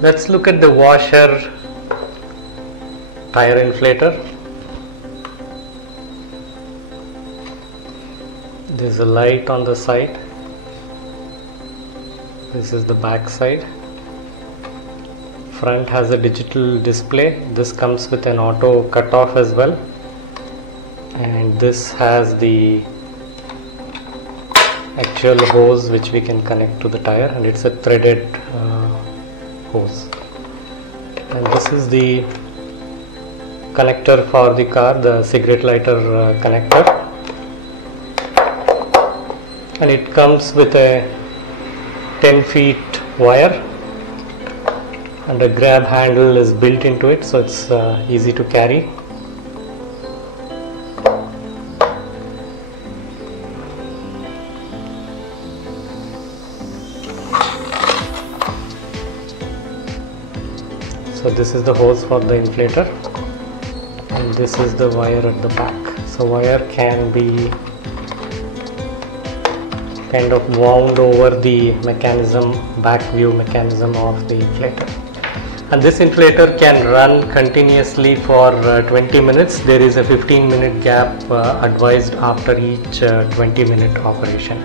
Let's look at the washer tire inflator. There's a light on the side. This is the back side. Front has a digital display. This comes with an auto cutoff as well, and this has the actual hose which we can connect to the tire, and it's a threaded hose. And this is the connector for the car, the cigarette lighter connector, and it comes with a 10 feet wire, and a grab handle is built into it, so it's easy to carry. So this is the hose for the inflator, and this is the wire at the back. So wire can be kind of wound over the mechanism, back view mechanism of the inflator. And this inflator can run continuously for 20 minutes. There is a 15-minute gap advised after each 20-minute operation.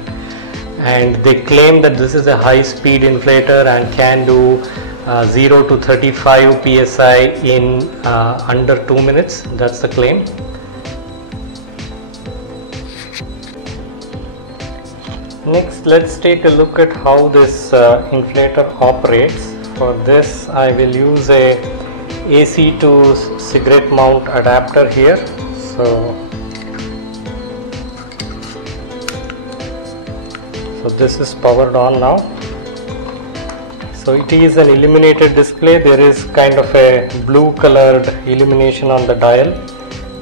And they claim that this is a high-speed inflator and can do 0 to 35 psi in under 2 minutes. That's the claim. Next, let's take a look at how this inflator operates. For this, I will use a AC to cigarette mount adapter here. So this is powered on now. So it is an illuminated display. There is kind of a blue colored illumination on the dial,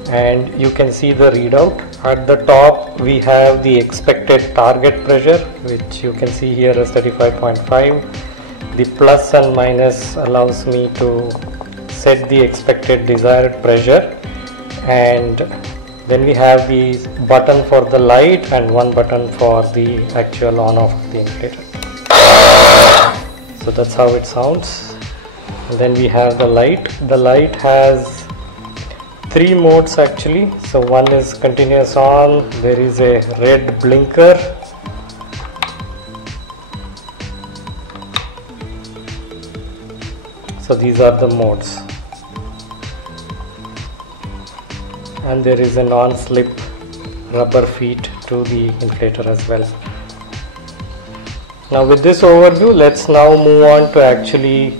and you can see the readout. At the top we have the expected target pressure, which you can see here as 35.5. The plus and minus allows me to set the expected desired pressure, and then we have the button for the light and one button for the actual on off of the inflator. So that's how it sounds. And then we have the light. The light has 3 modes actually. So one is continuous on, there is a red blinker, so these are the modes, and there is a non-slip rubber feet to the inflator as well. Now with this overview, let's now move on to actually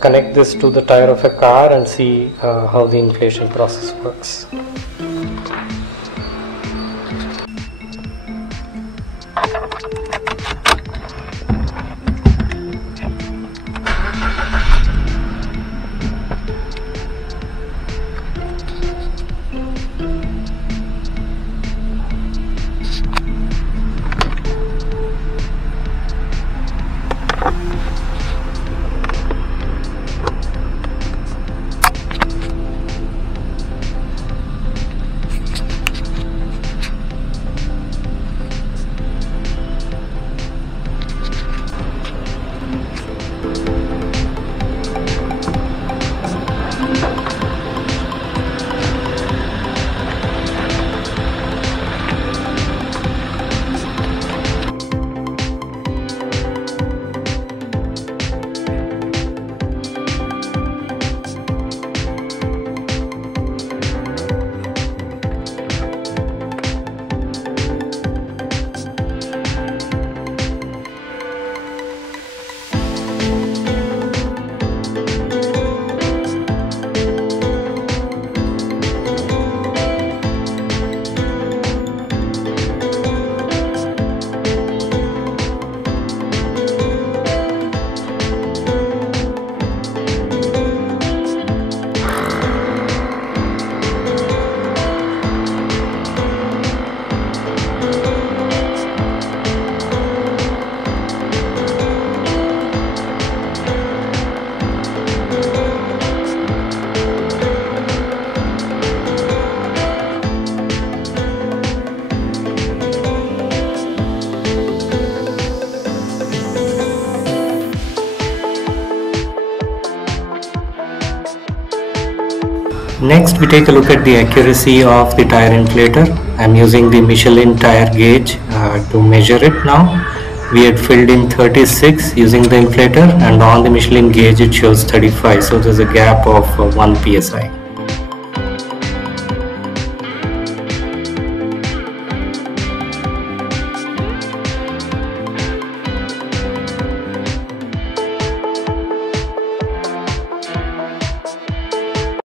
connect this to the tire of a car and see how the inflation process works. Next, we take a look at the accuracy of the tire inflator. I'm using the Michelin tire gauge to measure it now. We had filled in 36 using the inflator, and on the Michelin gauge it shows 35, so there's a gap of 1 psi.